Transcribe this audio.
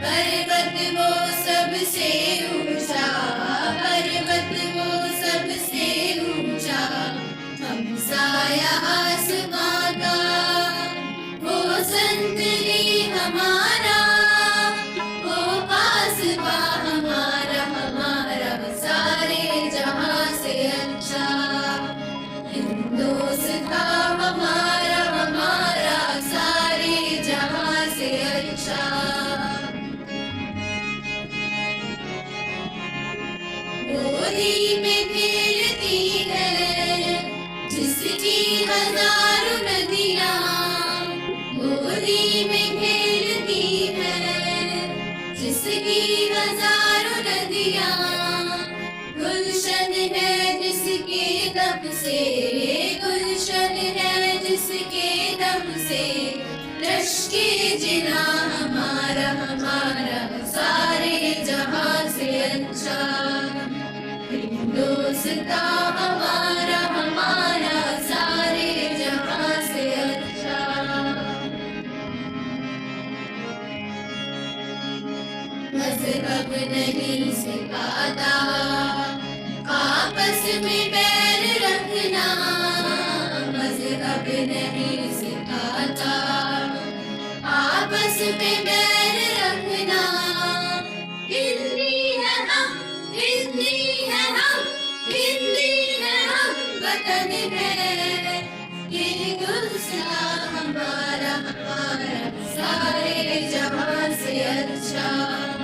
पर्वत वो सबसे ऊंचा, पर्वत वो सबसे ऊंचा, हम साया आसमां का, वो संतरी हमारा, वो पासबा हमारा, हमारा सारे जहां से अच्छा। हिंदुस्तान हमारा, हमारा सारे जहां से अच्छा। गोदी में खेलती है जिसकी हजारों नदियां, गोदी में खेलती है जिसकी हजारों नदियां, गुलशन है जिसके दम से, गुलशन है जिसके दम से, लश्के जिना हमारा, हमारा सारे जहां से अच्छा। हिंदुस्तान हमारा, हमारा सारे जहां से अच्छा। मज़हब नहीं सिखाता आपस में बैर रखना, मज़हब नहीं सिखाता आपस में बैर रखना। हिंदी है हम, हिंदी है हम, हिंदी है हम, वतन है ये हिंदुस्तान हमारा, हमारा सारे जहां से अच्छा।